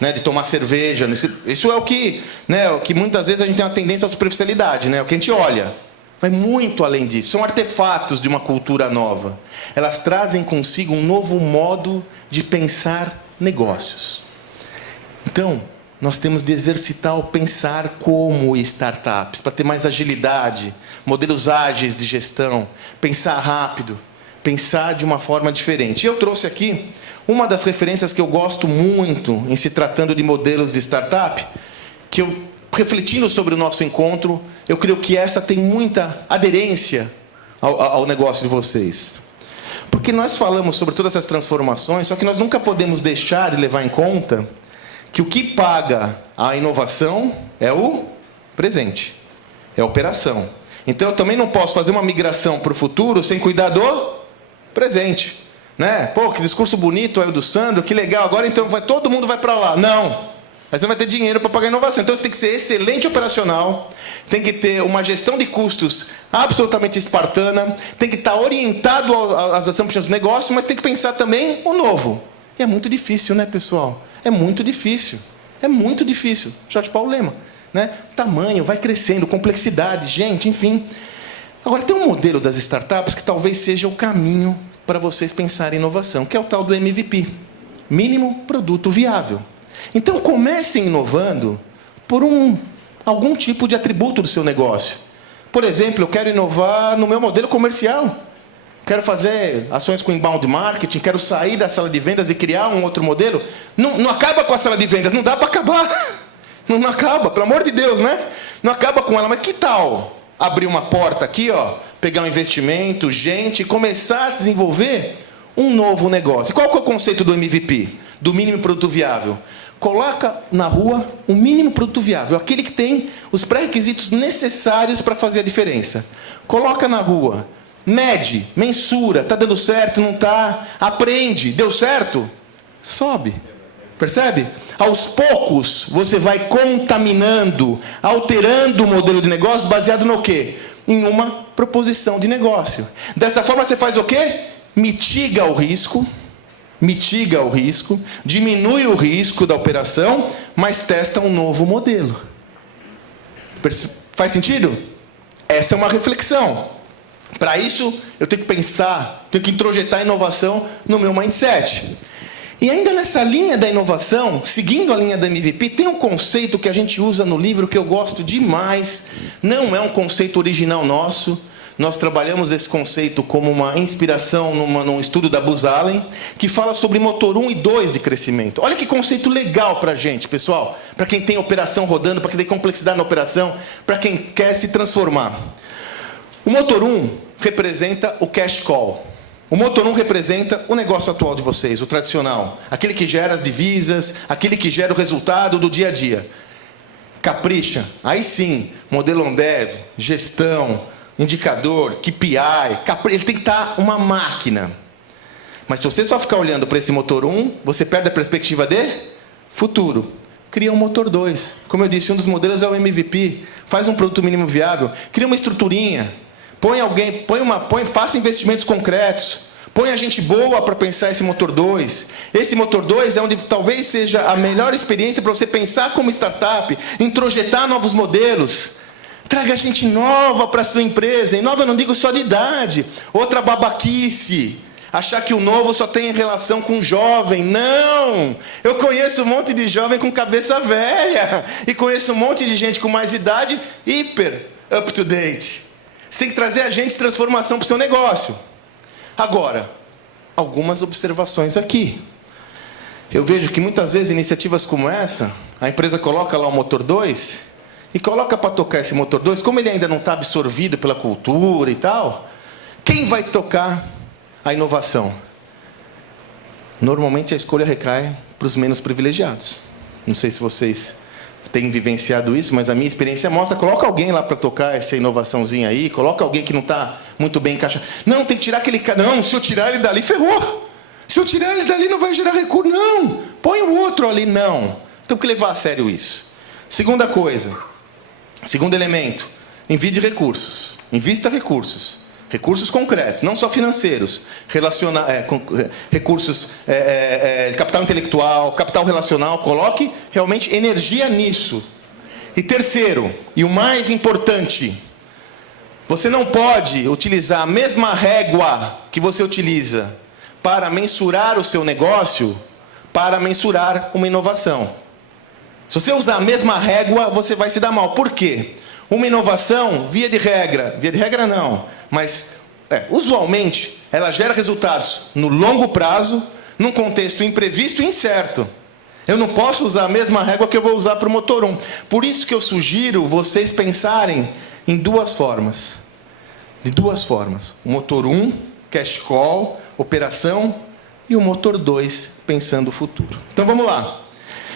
né, de tomar cerveja no escritório. Isso é o que muitas vezes a gente tem uma tendência à superficialidade, né, o que a gente olha. Vai muito além disso. São artefatos de uma cultura nova. Elas trazem consigo um novo modo de pensar negócios. Então, nós temos de exercitar o pensar como startups, para ter mais agilidade, modelos ágeis de gestão, pensar rápido, pensar de uma forma diferente. Eu trouxe aqui uma das referências que eu gosto muito em se tratando de modelos de startup, que eu, refletindo sobre o nosso encontro, eu creio que essa tem muita aderência ao negócio de vocês. Porque nós falamos sobre todas essas transformações, só que nós nunca podemos deixar de levar em conta que o que paga a inovação é o presente, é a operação. Então eu também não posso fazer uma migração para o futuro sem cuidar do presente. Né? Pô, que discurso bonito aí do Sandro, que legal, agora então todo mundo vai para lá. Não! Mas você vai ter dinheiro para pagar a inovação. Então você tem que ser excelente operacional, tem que ter uma gestão de custos absolutamente espartana, tem que estar orientado às assumptions do negócio, mas tem que pensar também o novo. E é muito difícil, né, pessoal? É muito difícil. É muito difícil. Jorge Paulo Lema. Né? Tamanho, vai crescendo, complexidade, gente, enfim. Agora, tem um modelo das startups que talvez seja o caminho para vocês pensarem em inovação, que é o tal do MVP. Mínimo Produto Viável. Então, comecem inovando por algum tipo de atributo do seu negócio. Por exemplo, eu quero inovar no meu modelo comercial. Quero fazer ações com inbound marketing, quero sair da sala de vendas e criar um outro modelo. Não acaba com a sala de vendas, não dá para acabar. Não acaba, pelo amor de Deus, né? Não acaba com ela, mas que tal abrir uma porta aqui, ó, pegar um investimento, gente, e começar a desenvolver um novo negócio. Qual que é o conceito do MVP? Do mínimo produto viável? Coloca na rua o mínimo produto viável, aquele que tem os pré-requisitos necessários para fazer a diferença. Coloca na rua, mede, mensura, está dando certo, não está, aprende, deu certo, sobe. Percebe? Aos poucos, você vai contaminando, alterando o modelo de negócio baseado no quê? Em uma proposição de negócio. Dessa forma, você faz o quê? Mitiga o risco, diminui o risco da operação, mas testa um novo modelo. Faz sentido? Essa é uma reflexão. Para isso, eu tenho que pensar, tenho que introjetar inovação no meu mindset. E ainda nessa linha da inovação, seguindo a linha da MVP, tem um conceito que a gente usa no livro que eu gosto demais. Não é um conceito original nosso. Nós trabalhamos esse conceito como uma inspiração num estudo da Booz Allen, que fala sobre motor 1 e 2 de crescimento. Olha que conceito legal para a gente, pessoal. Para quem tem operação rodando, para quem tem complexidade na operação, para quem quer se transformar. O motor 1 representa o cash call. O motor 1 representa o negócio atual de vocês, o tradicional. Aquele que gera as divisas, aquele que gera o resultado do dia a dia. Capricha, aí sim, modelo Ambev, gestão, indicador, KPI, ele tem que estar uma máquina. Mas se você só ficar olhando para esse motor 1, você perde a perspectiva de futuro. Cria um motor 2. Como eu disse, um dos modelos é o MVP. Faz um produto mínimo viável. Cria uma estruturinha. Faça investimentos concretos. Põe a gente boa para pensar esse motor 2. Esse motor 2 é onde talvez seja a melhor experiência para você pensar como startup, introjetar novos modelos. Traga gente nova para a sua empresa. E nova eu não digo só de idade. Outra babaquice. Achar que o novo só tem relação com jovem. Não! Eu conheço um monte de jovem com cabeça velha. E conheço um monte de gente com mais idade, hiper up to date. Você tem que trazer agentes de transformação para o seu negócio. Agora, algumas observações aqui. Eu vejo que muitas vezes iniciativas como essa, a empresa coloca lá o motor 2 e coloca para tocar esse motor 2, como ele ainda não está absorvido pela cultura e tal, quem vai tocar a inovação? Normalmente a escolha recai para os menos privilegiados. Não sei se vocês têm vivenciado isso, mas a minha experiência mostra, coloca alguém lá para tocar essa inovaçãozinha aí, coloca alguém que não está muito bem encaixado. Não, tem que tirar aquele cara. Não, se eu tirar ele dali, ferrou. Se eu tirar ele dali, não vai gerar recurso. Não, põe o outro ali. Não. Tem que levar a sério isso. Segunda coisa, segundo elemento, envie recursos. Invista recursos. Recursos concretos, não só financeiros, recursos, capital intelectual, capital relacional, coloque realmente energia nisso. E terceiro, e o mais importante, você não pode utilizar a mesma régua que você utiliza para mensurar o seu negócio, para mensurar uma inovação. Se você usar a mesma régua, você vai se dar mal. Por quê? Uma inovação, via de regra não, mas usualmente ela gera resultados no longo prazo, num contexto imprevisto e incerto. Eu não posso usar a mesma régua que eu vou usar para o motor 1. Por isso que eu sugiro vocês pensarem em duas formas. De duas formas. O motor 1, cash call, operação, e o motor 2, pensando o futuro. Então vamos lá.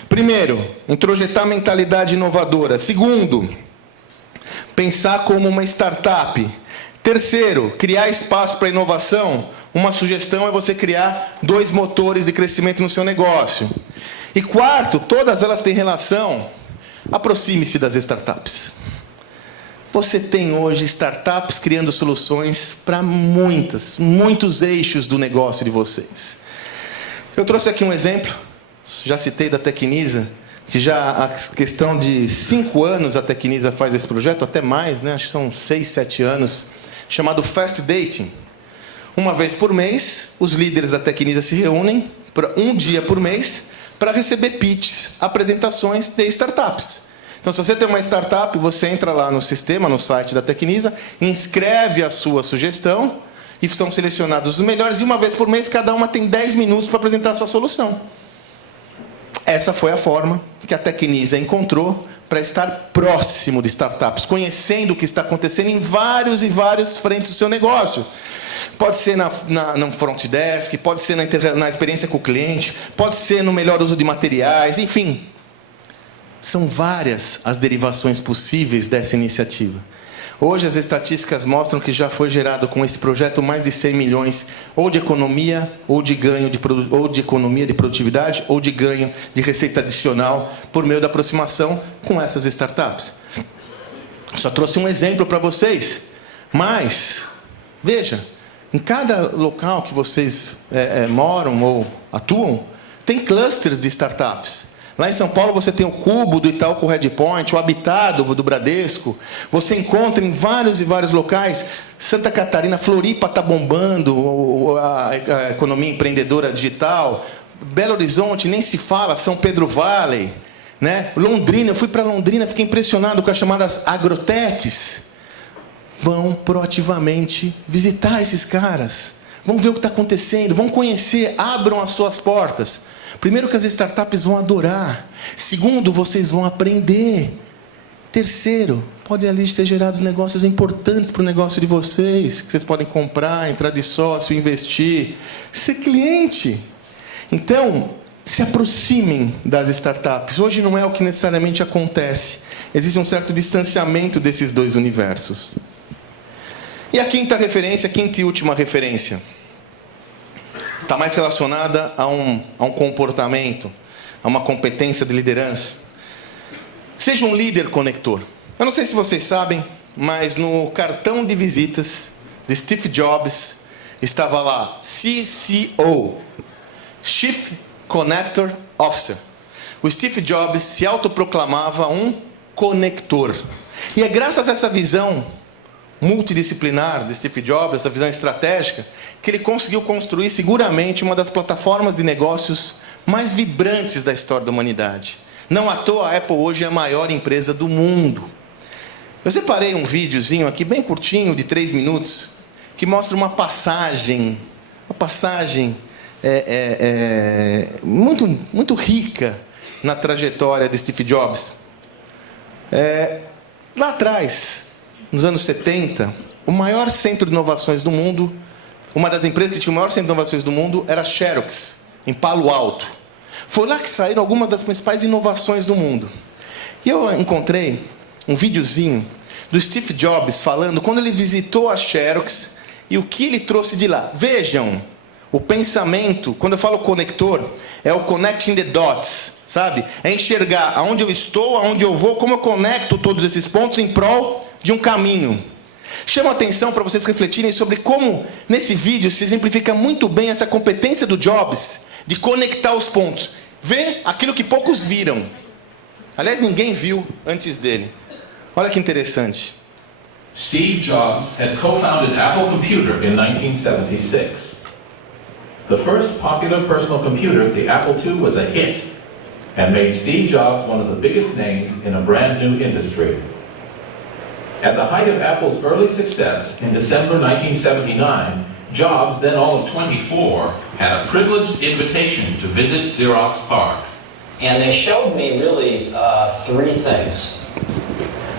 Primeiro, introjetar mentalidade inovadora. Segundo, pensar como uma startup. Terceiro, criar espaço para inovação. Uma sugestão é você criar 2 motores de crescimento no seu negócio. E quarto, todas elas têm relação. Aproxime-se das startups. Você tem hoje startups criando soluções para muitos eixos do negócio de vocês. Eu trouxe aqui um exemplo, já citei da Tecnisa, que já a questão de 5 anos a Tecnisa faz esse projeto, até mais, né? Acho que são 6, 7 anos, chamado Fast Dating. Uma vez por mês, os líderes da Tecnisa se reúnem, um dia por mês, para receber pitches, apresentações de startups. Então, se você tem uma startup, você entra lá no sistema, no site da Tecnisa, inscreve a sua sugestão, e são selecionados os melhores, e uma vez por mês, cada uma tem 10 minutos para apresentar a sua solução. Essa foi a forma que a Tecnisa encontrou para estar próximo de startups, conhecendo o que está acontecendo em vários frentes do seu negócio. Pode ser no front desk, pode ser na experiência com o cliente, pode ser no melhor uso de materiais, enfim. São várias as derivações possíveis dessa iniciativa. Hoje as estatísticas mostram que já foi gerado com esse projeto mais de 100 milhões, ou de economia, ou de ganho ou de economia de produtividade, ou de ganho de receita adicional, por meio da aproximação com essas startups. Só trouxe um exemplo para vocês, mas, veja, em cada local que vocês moram ou atuam, tem clusters de startups. Lá em São Paulo você tem o Cubo do Itaú com o Redpoint, o Habitado do Bradesco. Você encontra em vários locais. Santa Catarina, Floripa está bombando a economia empreendedora digital. Belo Horizonte, nem se fala, São Pedro Valley. Né? Londrina, eu fui para Londrina, fiquei impressionado com as chamadas agrotechs. Vão proativamente visitar esses caras. Vão ver o que está acontecendo, vão conhecer, abram as suas portas. Primeiro, que as startups vão adorar. Segundo, vocês vão aprender Terceiro, podem ali ter gerado negócios importantes para o negócio de vocês, que vocês podem comprar, entrar de sócio, investir, ser cliente. Então, se aproximem das startups. Hoje não é o que necessariamente acontece. Existe um certo distanciamento desses dois universos. E a quinta referência, quinta e última referência, está mais relacionada a um comportamento, a uma competência de liderança. Seja um líder conector. Eu não sei se vocês sabem, mas no cartão de visitas de Steve Jobs estava lá CCO, Chief Connector Officer. O Steve Jobs se autoproclamava um conector. E é graças a essa visão multidisciplinar de Steve Jobs, essa visão estratégica, que ele conseguiu construir seguramente uma das plataformas de negócios mais vibrantes da história da humanidade. Não à toa, a Apple hoje é a maior empresa do mundo. Eu separei um videozinho aqui, bem curtinho, de 3 minutos, que mostra uma passagem muito rica na trajetória de Steve Jobs. Lá atrás, nos anos 70, o maior centro de inovações do mundo, uma das empresas que tinha o maior centro de inovações do mundo, era a Xerox, em Palo Alto. Foi lá que saíram algumas das principais inovações do mundo. E eu encontrei um videozinho do Steve Jobs falando quando ele visitou a Xerox e o que ele trouxe de lá. Vejam, o pensamento, quando eu falo conector, é o connecting the dots, sabe? É enxergar aonde eu estou, aonde eu vou, como eu conecto todos esses pontos em prol de um caminho. Chama a atenção para vocês refletirem sobre como, nesse vídeo, se exemplifica muito bem essa competência do Jobs de conectar os pontos. Ver aquilo que poucos viram. Aliás, ninguém viu antes dele. Olha que interessante. Steve Jobs had co-founded Apple Computer in 1976. The first popular personal computer, the Apple II, was a hit and made Steve Jobs one of the biggest names in a brand new industry. At the height of Apple's early success, in December 1979, Jobs, then all of 24, had a privileged invitation to visit Xerox PARC. And they showed me really 3 things.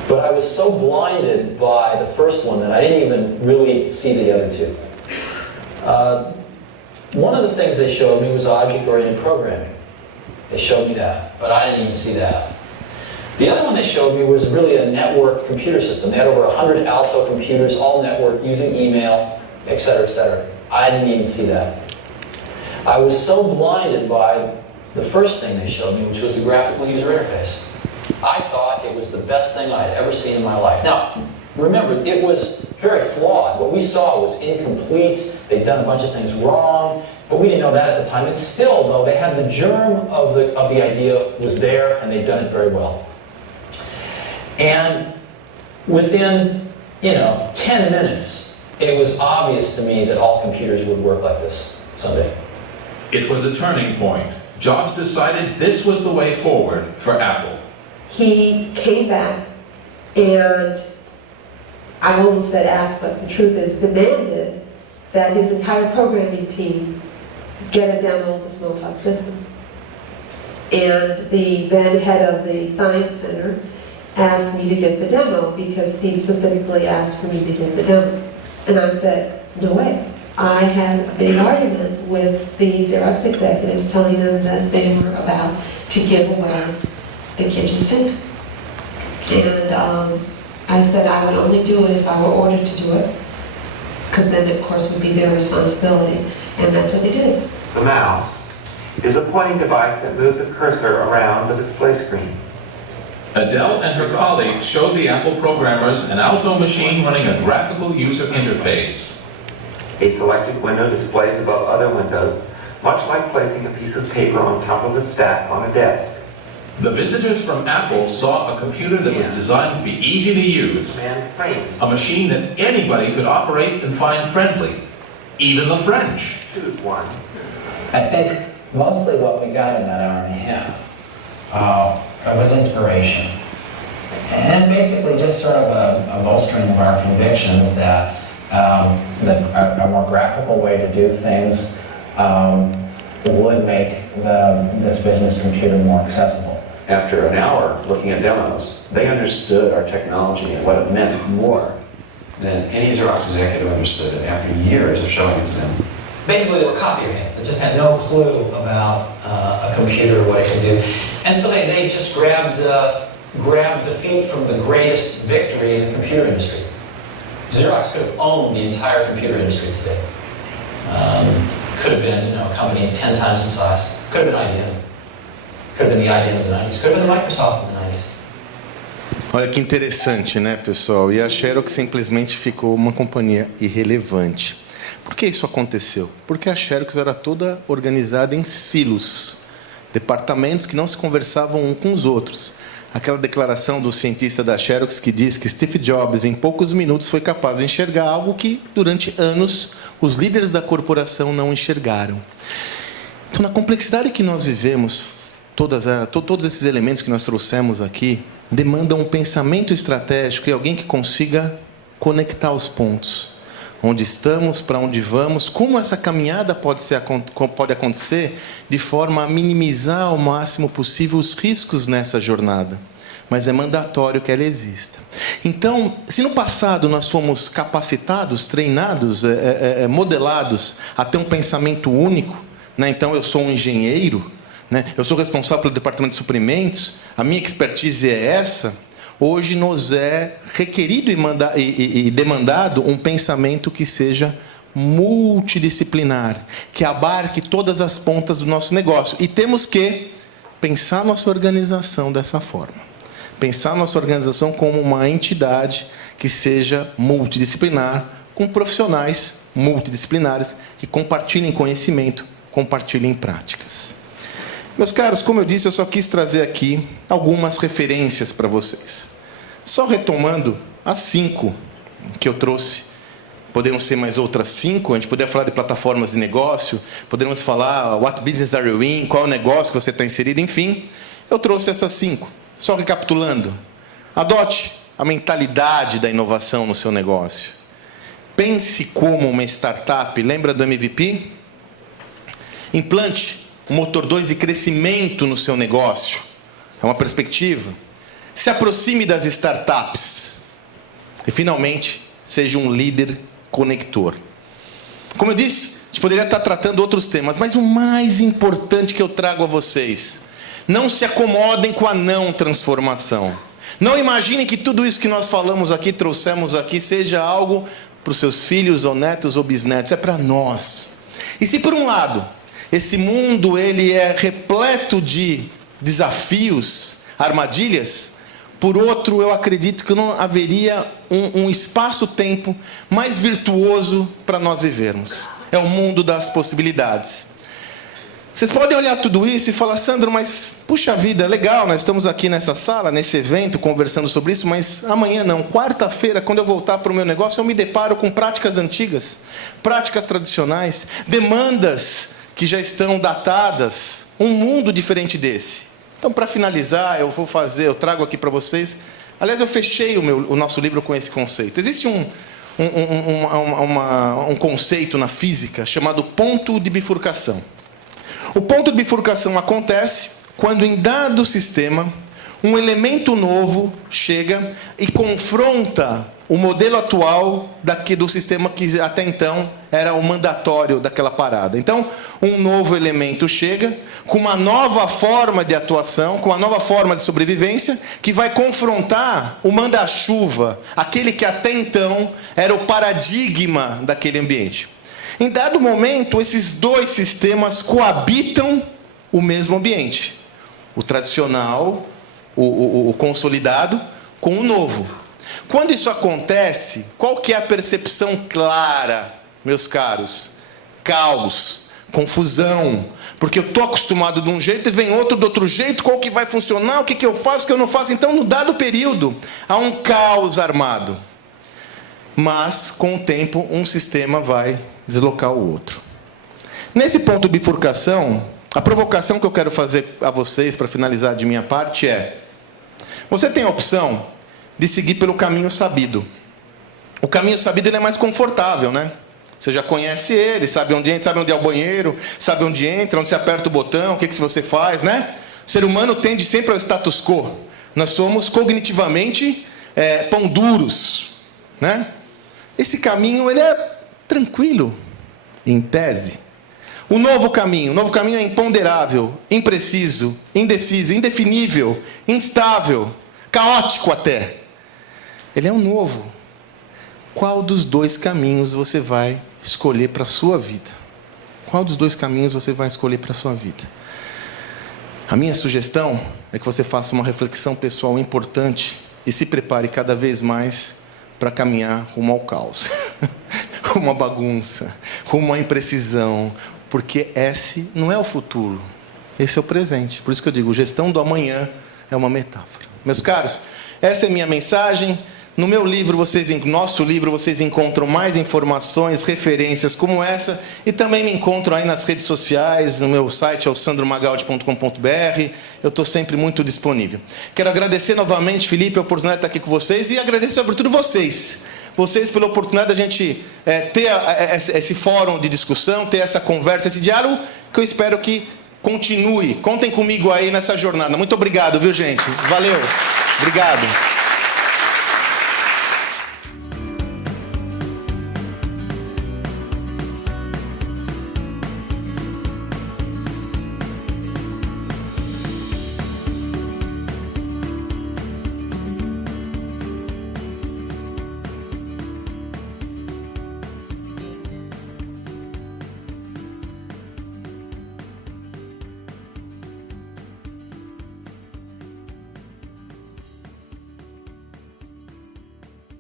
But I was so blinded by the first one that I didn't even really see the other 2. One of the things they showed me was object-oriented programming. They showed me that, but I didn't even see that. The other one they showed me was really a network computer system. They had over 100 Alto computers, all networked, using email, etc., etc. I didn't even see that. I was so blinded by the first thing they showed me, which was the graphical user interface. I thought it was the best thing I had ever seen in my life. Now, remember, it was very flawed. What we saw was incomplete. They'd done a bunch of things wrong, but we didn't know that at the time. And still, though, they had the germ of the idea was there, and they'd done it very well. And within, 10 minutes, it was obvious to me that all computers would work like this someday. It was a turning point. Jobs decided this was the way forward for Apple. He came back and, I almost said asked, but the truth is demanded that his entire programming team get a demo of the Smalltalk system. And the then head of the Science Center asked me to get the demo because Steve specifically asked for me to get the demo. And I said, no way. I had a big argument with the Xerox executives telling them that they were about to give away the kitchen sink. And I said I would only do it if I were ordered to do it, because then of course it would be their responsibility, and that's what they did. The mouse is a pointing device that moves a cursor around the display screen. Adele and her colleagues showed the Apple programmers an Alto machine running a graphical user interface. A selected window displays above other windows, much like placing a piece of paper on top of a stack on a desk. The visitors from Apple saw a computer that was designed to be easy to use, Command frames. a machine that anybody could operate and find friendly, even the French. Choose one. I think mostly what we got in that hour and a half was inspiration. And basically just sort of a bolstering of our convictions that a more graphical way to do things would make this business computer more accessible. after an hour looking at demos, they understood our technology and what it meant more than any Xerox executive understood it after years of showing it to them. Basically, they were copyheads. They just had no clue about a computer, what it could do. And so they just grabbed defeat from the greatest victory in the computer industry. Xerox could have owned the entire computer industry today. Could have been, a company 10 times in size. Could have been IBM. Could have been the IBM of the 90s. Could have been the Microsoft of the 90s. Olha que interessante, né, pessoal? E a Xerox simplesmente ficou uma companhia irrelevante. Por que isso aconteceu? Porque a Xerox era toda organizada em silos, departamentos que não se conversavam uns com os outros. Aquela declaração do cientista da Xerox que diz que Steve Jobs, em poucos minutos, foi capaz de enxergar algo que, durante anos, os líderes da corporação não enxergaram. Então, na complexidade que nós vivemos, todos esses elementos que nós trouxemos aqui demandam um pensamento estratégico e alguém que consiga conectar os pontos. Onde estamos, para onde vamos, como essa caminhada pode acontecer de forma a minimizar ao máximo possível os riscos nessa jornada. Mas é mandatório que ela exista. Então, se no passado nós fomos capacitados, treinados, modelados a ter um pensamento único, né? Então eu sou um engenheiro, né? Eu sou responsável pelo departamento de suprimentos, a minha expertise é essa. Hoje nos é requerido e demandado um pensamento que seja multidisciplinar, que abarque todas as pontas do nosso negócio. E temos que pensar nossa organização dessa forma. Pensar nossa organização como uma entidade que seja multidisciplinar, com profissionais multidisciplinares que compartilhem conhecimento, compartilhem práticas. Meus caros, como eu disse, eu só quis trazer aqui algumas referências para vocês. Só retomando as 5 que eu trouxe. Poderiam ser mais outras 5, a gente poderia falar de plataformas de negócio, poderíamos falar what business are you in, qual é o negócio que você está inserido, enfim. Eu trouxe essas 5. Só recapitulando. Adote a mentalidade da inovação no seu negócio. Pense como uma startup. Lembra do MVP? Implante o motor 2 de crescimento no seu negócio. É uma perspectiva. Se aproxime das startups. E, finalmente, seja um líder conector. Como eu disse, a gente poderia estar tratando outros temas, mas o mais importante que eu trago a vocês: não se acomodem com a não transformação. Não imaginem que tudo isso que nós falamos aqui, trouxemos aqui, seja algo para os seus filhos ou netos ou bisnetos. É para nós. E se, por um lado, esse mundo ele é repleto de desafios, armadilhas, por outro, eu acredito que não haveria um espaço-tempo mais virtuoso para nós vivermos. É o mundo das possibilidades. Vocês podem olhar tudo isso e falar: Sandro, mas puxa vida, legal, nós estamos aqui nessa sala, nesse evento, conversando sobre isso, mas amanhã não, quarta-feira, quando eu voltar para o meu negócio, eu me deparo com práticas antigas, práticas tradicionais, demandas que já estão datadas, um mundo diferente desse. Então, para finalizar, eu trago aqui para vocês. Aliás, eu fechei o nosso livro com esse conceito. Existe um conceito na física chamado ponto de bifurcação. O ponto de bifurcação acontece quando, em dado sistema, um elemento novo chega e confronta o modelo atual do sistema que até então era o mandatório daquela parada. Então, um novo elemento chega com uma nova forma de atuação, com uma nova forma de sobrevivência, que vai confrontar o manda-chuva, aquele que até então era o paradigma daquele ambiente. Em dado momento, esses dois sistemas coabitam o mesmo ambiente. O tradicional, o consolidado, com o novo. Quando isso acontece, qual que é a percepção clara, meus caros? Caos, confusão, porque eu estou acostumado de um jeito e vem outro do outro jeito, qual que vai funcionar, o que eu faço, o que eu não faço. Então, no dado período, há um caos armado. Mas, com o tempo, um sistema vai deslocar o outro. Nesse ponto de bifurcação, a provocação que eu quero fazer a vocês, para finalizar de minha parte, é: você tem a opção de seguir pelo caminho sabido. O caminho sabido ele é mais confortável, né? Você já conhece ele, sabe onde entra, sabe onde é o banheiro, sabe onde entra, onde você aperta o botão, o que você faz, né? O ser humano tende sempre ao status quo. Nós somos cognitivamente pão duros, né? Esse caminho, ele é tranquilo, em tese. O novo caminho é imponderável, impreciso, indeciso, indefinível, instável, caótico até. Ele é um novo. Qual dos dois caminhos você vai escolher para a sua vida? Qual dos dois caminhos você vai escolher para a sua vida? A minha sugestão é que você faça uma reflexão pessoal importante e se prepare cada vez mais para caminhar rumo ao caos, rumo à bagunça, rumo à imprecisão, porque esse não é o futuro, esse é o presente. Por isso que eu digo, gestão do amanhã é uma metáfora. Meus caros, essa é a minha mensagem. No meu livro, nosso livro, vocês encontram mais informações, referências como essa, e também me encontram aí nas redes sociais, no meu site, sandromagaldi.com.br. Eu estou sempre muito disponível. Quero agradecer novamente, Felipe, a oportunidade de estar aqui com vocês, e agradecer sobretudo vocês pela oportunidade de a gente ter esse fórum de discussão, ter essa conversa, esse diálogo, que eu espero que continue. Contem comigo aí nessa jornada. Muito obrigado, viu, gente? Valeu. Obrigado.